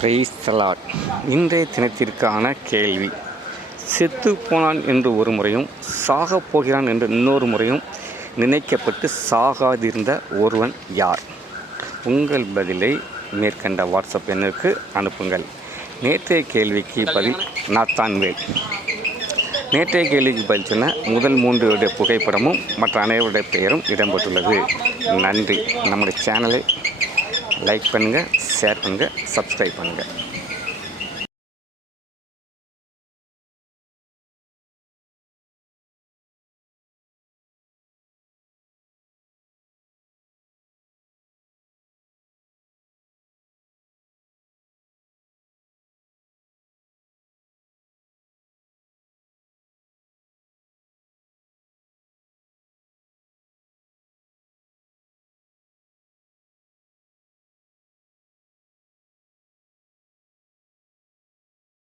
Praise the Lord. இன்றைய தினத்திற்கான கேள்வி: செத்து போனான் என்று ஒரு முறையும் சாகப் போகிறான் என்று இன்னொரு முறையும் நினைக்கப்பட்டு சாகாதிருந்த ஒருவன் யார்? உங்கள் பதிலை மேற்கண்ட வாட்ஸ்அப் எண்ணிற்கு அனுப்புங்கள். நேற்றைய கேள்விக்கு பதில் நாத்தான்வேல். நேற்றைய கேள்விக்கு பதில் சொன்ன முதல் 3 புகைப்படமும் மற்ற அனைவருடைய பெயரும் இடம்பெற்றுள்ளது. நன்றி. நம்முடைய சேனலை லைக் பண்ணுங்கள், ஷேர் பண்ணுங்கள், சப்ஸ்கிரைப் பண்ணுங்கள்.